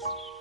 Yes.